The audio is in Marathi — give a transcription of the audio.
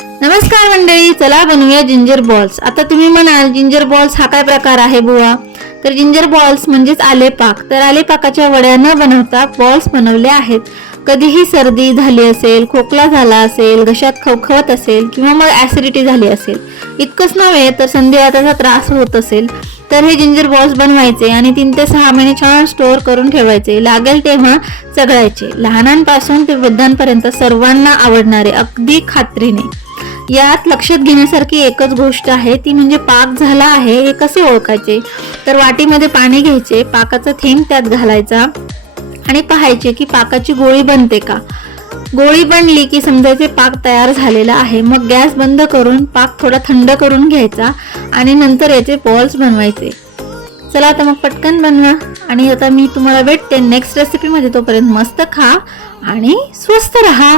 नमस्कार मंडळी, चला बनवूया जिंजर बॉल्स। आता तुम्ही म्हणाल जिंजर बॉल्स हा काय प्रकार आहे बुवा? तर जिंजर बॉल्स म्हणजेच आलेपाक। तर आलेपाकाच्या वड्या न बनवता बॉल्स बनवले आहेत। कधीही सर्दी झाली असेल, खोकला झाला असेल, घशात खवखवत असेल किंवा मग ऍसिडिटी झाली असेल, इतकंच नव्हे तर संधिवाताचा त्रास होत असेल तर हे जिंजर बॉल्स बनवायचे आणि 3 ते 6 महिने छान स्टोअर करून ठेवायचे। लागेल तेव्हा चघळायचे। लहानांपासून ते वृद्धांपर्यंत सर्वांना आवडणारे, अगदी खात्रीने। यात लक्षात घेण्यासारखी एकच गोष्ट आहे, ती म्हणजे पाक झाला आहे हे कसे ओळखायचे? तर वाटीमध्ये पाणी घ्यायचे, पाकाचा थेंब त्यात घालायचा आणि पाहायचे की पाकाची गोळी बनते का। गोळी बनली की समजायचे पाक तयार झालेला आहे। मग गॅस बंद करून पाक थोडा थंड करून घ्यायचा आणि नंतर याचे बॉल्स बनवायचे। चला आता मग पटकन बनवा आणि आता मी तुम्हाला भेटते नेक्स्ट रेसिपी मध्ये। तोपर्यंत मस्त खा आणि स्वस्थ रहा।